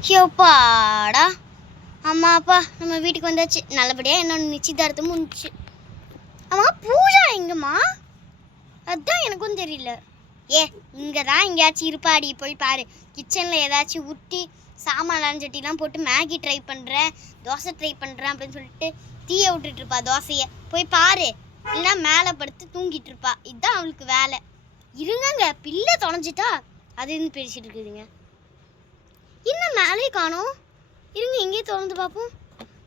ஐயோப்பாடா, அம்மா அப்பா நம்ம வீட்டுக்கு வந்தாச்சு. நல்லபடியாக என்னோட நிச்சயதார்த்தமும் இருந்துச்சு. ஆமாம், பூஜா எங்கம்மா? அதுதான் எனக்கும் தெரியல. இங்கே தான் எங்கேயாச்சும் இருப்பாடி, போய் பாரு. கிச்சனில் ஏதாச்சும் ஊற்றி சாமான் சட்டிலாம் போட்டு மேகி ட்ரை பண்ணுறேன், தோசை ட்ரை பண்ணுறேன் அப்படின்னு சொல்லிட்டு தீயை விட்டுட்ருப்பா தோசையை. போய் பாரு. இல்லைன்னா மேலே படுத்து தூங்கிட்டு இருப்பா. இதுதான் அவளுக்கு வேலை. இருங்கங்க, பிள்ளை தொலைஞ்சிட்டா அது இருந்து பேசிட்டு இருக்குதுங்க. இன்னும் மேலே காணோம். இருங்க, இங்கேயே திறந்து பார்ப்போம்.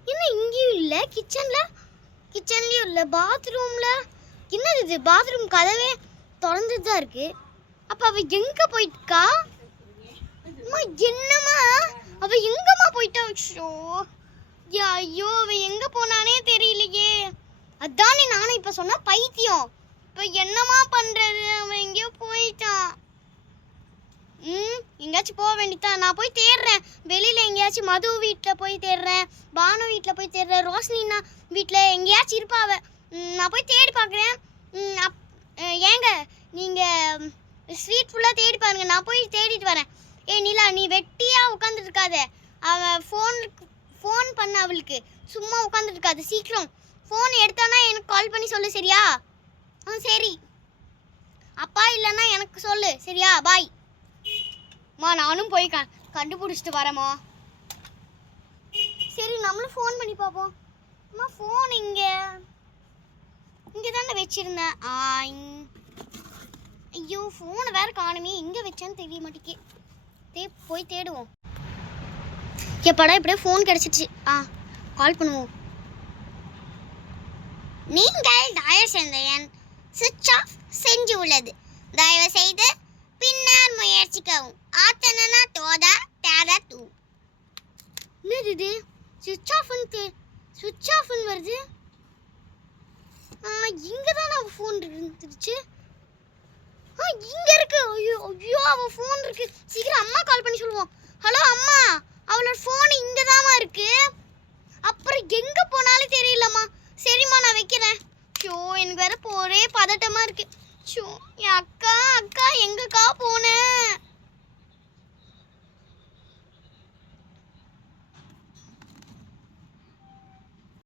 இன்னும் இங்கேயும் இல்லை. கிச்சன்லேயும் இல்லை. பாத்ரூமில் என்னது இது? பாத்ரூம் கதவே திறந்துட்டு தான் இருக்கு. அப்போ அவள் எங்கே போயிட்டுக்கா? அம்மா என்னம்மா, அவள் எங்கம்மா போயிட்டா? ஷோ, ஐயோ, அவள் எங்கே போனானே தெரியலையே. அதானே நானும் இப்போ சொன்ன பைத்தியம். இப்போ என்னம்மா பண்ணுறது? அவன் எங்கேயோ போயிட்டான். எங்கேயாச்சும் போக வேண்டியதான். நான் போய் தேடுறேன் வெளியில். எங்கேயாச்சும் மது வீட்டில் போய் தேடுறேன், பானு வீட்டில் போய் தேடுறேன், ரோஷினா வீட்டில் எங்கேயாச்சும் இருப்பாவ. நான் போய் தேடி பார்க்குறேன். ஏங்க, நீங்கள் ஸ்ட்ரீட் ஃபுல்லாக தேடி பாருங்க, நான் போய் தேடிட்டு வரேன். நிலா, நீ வெட்டியாக உட்காந்துட்டு இருக்காத. அவன் ஃபோன் பண்ண, அவளுக்கு சும்மா உட்காந்துட்டு இருக்காது. சீக்கிரம் ஃபோன் எடுத்தானா எனக்கு கால் பண்ணி சொல்லு, சரியா? சரி. அப்பா இல்லைன்னா எனக்கு சொல்லு, சரியா? பாய். நானும் போய் கண்டுபிடிச்சிட்டு வரேம்மா. சரி, நம்மளும் ஃபோன் பண்ணி பார்ப்போம். அம்மா, ஃபோன் இங்கே தானே வச்சுருந்தேன். ஐயோ, ஃபோனை வேறு காணுமே. எங்கே வச்சேன்னு தெரிய மாட்டேங்கி. போய் தேடுவோம். எப்படா இப்படியே ஃபோன் கிடச்சிச்சு. கால் பண்ணுவோம். நீங்கள் டயல் செய்த எண் சுவிட்ச் ஆஃப் செஞ்சு உள்ளது. தயவு செய்து பின்னர் முயற்சிக்கவும். ஆத்தனா தோதா தேடா தூ. என்னது இது? சுவிட்ச் ஆஃப்னு வருது. இங்கே தான் அவள் ஃபோன் இருந்துச்சு. இங்கே இருக்கு. ஐயோ, அவள் ஃபோன் இருக்கு. சீக்கிரம் அம்மா கால் பண்ணி சொல்லுவோம். ஹலோ அம்மா, அவளோட ஃபோன் இங்கே தாம்மா இருக்கு. அப்புறம் எங்கே போனாலும் தெரியலம்மா. சரிம்மா, நான் வைக்கிறேன். ஷோ, எனக்கு வேற ஒரே பதட்டமாக இருக்கு. ஷோ, என் அக்கா எங்கக்கா போன?